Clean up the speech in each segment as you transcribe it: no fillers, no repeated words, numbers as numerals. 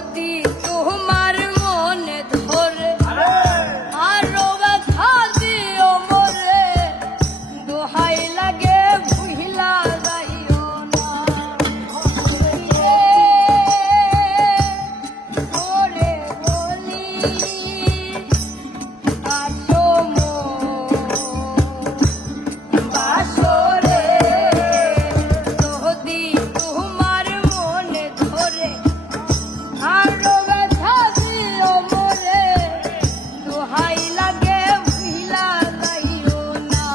যদি তোমার মনে ধরে আরো ব্যথা দিও মোরে, দোহাই লাগে ভুইলা যাইও না। ওরে বলি আসো বাসরে, যদি তোমার মনে ধরে আরো ব্যথা দিও মোরে, দোহাই লাগে ভুইলা যাইও না।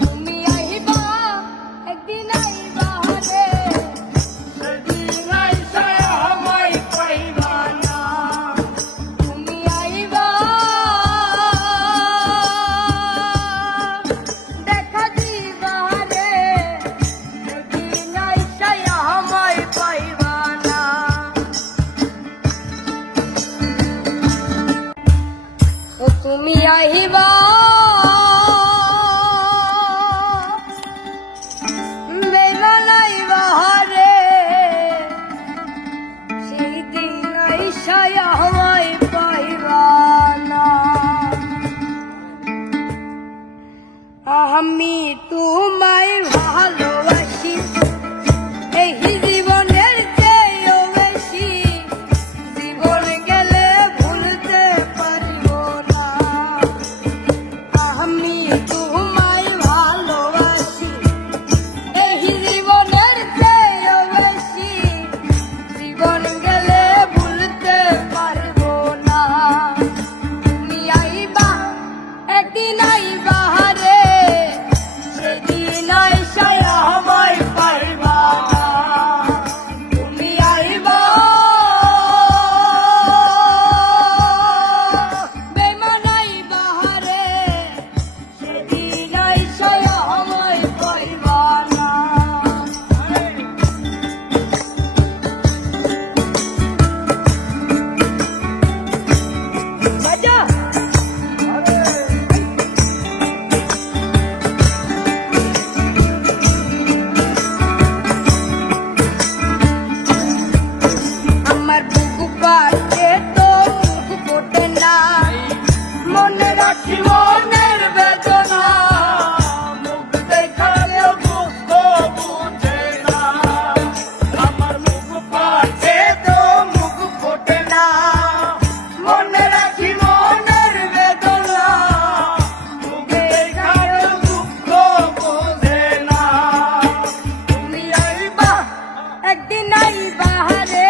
তুমি আইবা একদিন আইবা রে, সেদিন আইসা আমায় পাইবা না। তুমি আইবা দেখা দিবা রে, সেদিন আইসা আমায় পাইবা না। ও তুমি আইবা বেলাইবা রে, সেই দিন আইসা আমায় পাইবা না। আমি তোমায় ভালোবাসি এই জীবনের চেয়েও বেশি, জীবন গেলে ভুলতে পারিব না। আমি তোমায় ভালোবাসি এই জীবনের চেয়েও বেশি, জীবন গেলে ভুলতে পারব না। তুমি আইবা একদিন আইবা রে, সেদিন আইসা আমায় পাইবা না। তুমি আইবা বেমান আইবা রে, সেদিন আইসা আমায় পাইবা না। বাজা আমার বুকু পাতে তো মুখ ফোটে না, মনে রাখি মনের বেদনা, মুখ দেখালেও দুঃখ বুঝে না। আমার মুখ পাতে তো মুখ ফোটে না, মনে রাখি মনের বেদনা, মুখ দেখালেও দুঃখ বুঝে না। তুমি আইবা একদিন আইবা রে,